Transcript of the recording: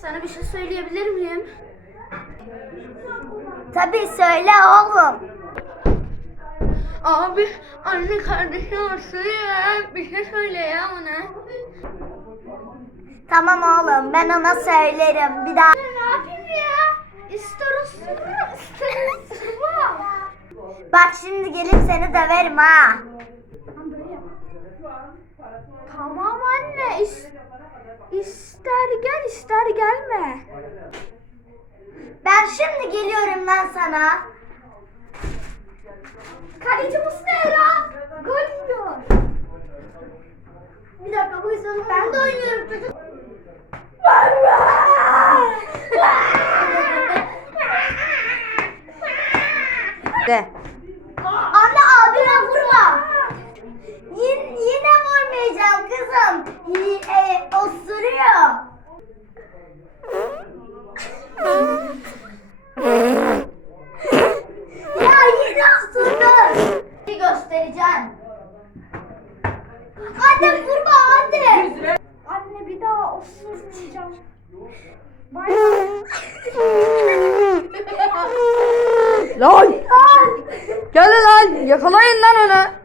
Sana bir şey söyleyebilir miyim? Tabii söyle oğlum. Abi anne kardeşim söyleyeyim. Bir şey söyle ya ona. Tamam oğlum ben ona söylerim. Bir daha. Ne yapayım ya? İster ısırma ister ısırma. Bak şimdi gelip seni döverim ha. Tamam ama is ister gel ister gelme. Rağmen, ben geçer geçer Seni, işte, CO, de de, şimdi geliyorum ben sana. Kaleci Mustera. Gol yiyor. Bir dakika bu yüzden ben de oynuyorum çocuk. De. Anne abine vurma. Y yine vurmayacağım kızım. E, ya yine osurdu. şey göstereceğim. hadi vurma, hadi. Anne bir daha osuracağım. lan! lan. Gel lan! Yakalayın lan onu!